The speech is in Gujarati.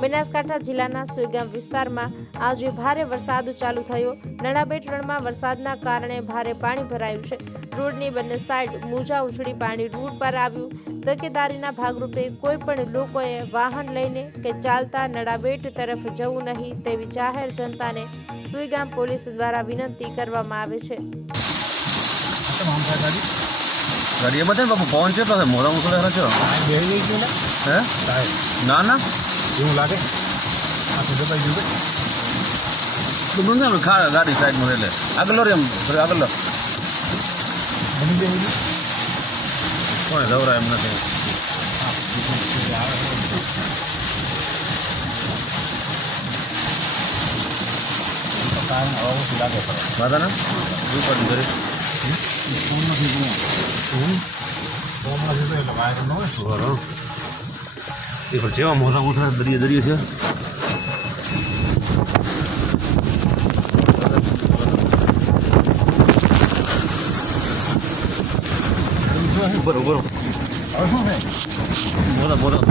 બનાસકાંઠા જિલ્લાના સુઈગામ વિસ્તારમાં આજે ભારે વરસાદ ચાલુ થયો। નડાબેટ રણમાં વરસાદના કારણે ભારે પાણી ભરાયું છે। રોડની બંને સાઈડ મોજા ઉછળી પાણી રોડ પર આવ્યું। તકેદારીના ભાગરૂપે કોઈ પણ લોકોએ વાહન લઈને કે ચાલતા નડાબેટ તરફ જવું નહીં તેવી જાહેર જનતાને સુઈગામ પોલીસ દ્વારા વિનંતી કરવામાં આવે છે। गाड़ी बता बाबू पहुंच तो मोरा मुसले रहा है ना ना यूं लागे तो बंदा खा गाड़ी साइड में ले આગળ રે ફરે આગળ બની જાય કોણ દવરા એમ નથી વાદા ના ઉપર ઘરે જેવા મોટા મોટા દરિયા દરિયો છે બરોબર મોટા મોટા